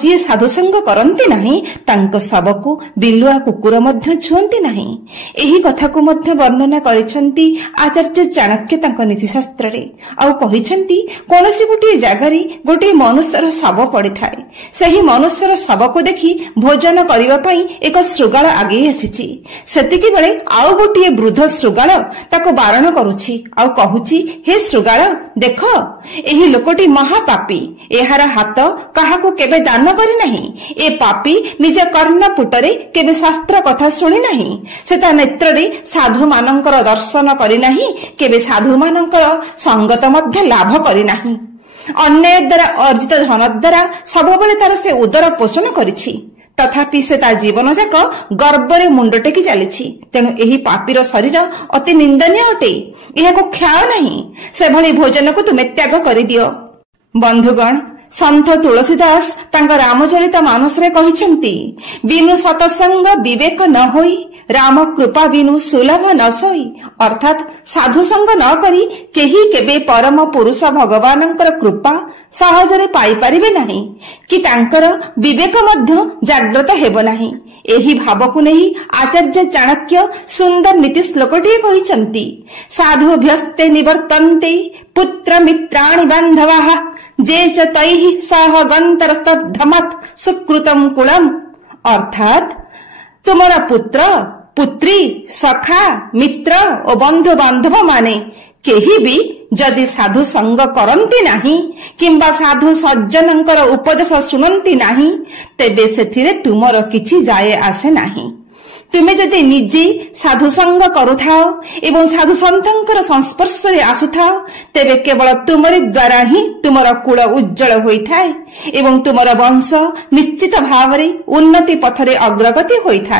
ଯିଏ ସାଧୁସଙ୍ଗ କରନ୍ତି ନାହିଁ ତାଙ୍କ ଶବକୁ ବିଲୁଆ କୁକୁର ମଧ୍ୟ ଛୁଅନ୍ତି ନାହିଁ। ଏହି କଥାକୁ ମଧ୍ୟ ବର୍ଣ୍ଣନା କରିଛନ୍ତି ଆଚାର୍ଯ୍ୟ ଚାଣକ୍ୟ ତାଙ୍କ ନୀତିଶାସ୍ତ୍ରରେ। ଆଉ କହିଛନ୍ତି କୌଣସି ଗୋଟିଏ ଜାଗାରେ ଗୋଟିଏ ମନୁଷ୍ୟର ଶବ ପଡ଼ିଥାଏ। ସେହି ମନୁଷ୍ୟର ଶବକୁ ଦେଖି ଭୋଜନ କରିବା ପାଇଁ ଏକ ଶୃଗାଳ ଆଗେଇ ଆସିଛି। ସେତିକିବେଳେ ଆଉ ଗୋଟିଏ ବୃଦ୍ଧ ଶୃଗାଳ ତାକୁ ବାରଣ କରୁଛି ଆଉ କହୁଛି, ହେ ଶୃଗାଳ, ଦେଖ ଏହି ଲୋକଟି ମହାପାପୀ। ଏହାର ହାତ କାହାକୁ କେବେ ଦାନ କରିନାହିଁ। ଏ ପାପୀ ନିଜ କର୍ଣ୍ଣପୁଟରେ କେବେ ଶାସ୍ତ୍ର କଥା ଶୁଣି ନାହିଁ। ସେ ତା ନେତ୍ରରେ ସାଧୁମାନଙ୍କର ଦର୍ଶନ କରିନାହିଁ, କେବେ ସାଧୁମାନଙ୍କର ସଙ୍ଗତ ମଧ୍ୟ ଲାଭ କରିନାହିଁ। ଅନ୍ୟାୟ ଦ୍ୱାରା ଅର୍ଜିତ ଧନ ଦ୍ୱାରା ସବୁବେଳେ ତାର ସେ ଉଦର ପୋଷଣ କରିଛି। ତଥାପି ସେ ତା ଜୀବନ ଯାକ ଗର୍ବରେ ମୁଣ୍ଡ ଟେକି ଚାଲିଛି। ତେଣୁ ଏହି ପାପୀର ଶରୀର ଅତି ନିନ୍ଦନୀୟ ଅଟେ। ଏହାକୁ କ୍ଷୟ ନାହିଁ। ସେଭଳି ଭୋଜନକୁ ତୁମେ ତ୍ୟାଗ କରିଦିଅ। ବନ୍ଧୁଗଣ, ସନ୍ଥ ତୁଳସୀ ଦାସ ତାଙ୍କ ରାମଚରିତ ମାନସରେ କହିଛନ୍ତି, ବିନୁ ସତସଙ୍ଗ ବିବେକ ନ ହୋଇ ରାମ କୃପା ବିନୁ ସୁଲଭ ନ ସୋଇ। ଅର୍ଥାତ ସାଧୁସଙ୍ଗ ନ କରି କେହି କେବେ ପରମ ପୁରୁଷ ଭଗବାନଙ୍କର କୃପା ସହଜରେ ପାଇପାରିବେ ନାହିଁ କି ତାଙ୍କର ବିବେକ ମଧ୍ୟ ଜାଗ୍ରତ ହେବ ନାହିଁ। ଏହି ଭାବକୁ ନେଇ ଆଚାର୍ଯ୍ୟ ଚାଣକ୍ୟ ସୁନ୍ଦର ନୀତି ଶ୍ଲୋକଟିଏ କହିଛନ୍ତି, ସାଧୁଭ୍ୟସ୍ତେ ନିବର୍ତ୍ତନ୍ତେ ପୁତ୍ର ମିତ୍ରାଣି ବାନ୍ଧବାଃ ଯେ ଚ ତୈଃ ସହ ଗନ୍ତରସ୍ତଦ୍ଧମତ୍ ସୁକୃତମ୍ କୁଳମ୍। ଅର୍ଥାତ ତୁମର ପୁତ୍ର, ପୁତ୍ରୀ, ସଖା, ମିତ୍ର ଓ ବନ୍ଧୁ ବାନ୍ଧବ ମାନେ କେହି ବି ଯଦି ସାଧୁ ସଙ୍ଗ କରନ୍ତି ନାହିଁ କିମ୍ବା ସାଧୁ ସଜ୍ଜନଙ୍କର ଉପଦେଶ ଶୁଣନ୍ତି ନାହିଁ, ତେବେ ସେଥିରେ ତୁମର କିଛି ଯାଏ ଆସେ ନାହିଁ। ତୁମେ ଯଦି ନିଜେ ସାଧୁସଙ୍ଗ କରୁଥାଅ ଏବଂ ସାଧୁ ସନ୍ଥଙ୍କର ସଂସ୍ପର୍ଶରେ ଆସୁଥାଅ, ତେବେ କେବଳ ତୁମରି ଦ୍ୱାରା ହିଁ ତୁମର କୁଳ ଉଜ୍ଜଳ ହୋଇଥାଏ ଏବଂ ତୁମର ବଂଶ ନିଶ୍ଚିତ ଭାବରେ ଉନ୍ନତି ପଥରେ ଅଗ୍ରଗତି ହୋଇଥାଏ।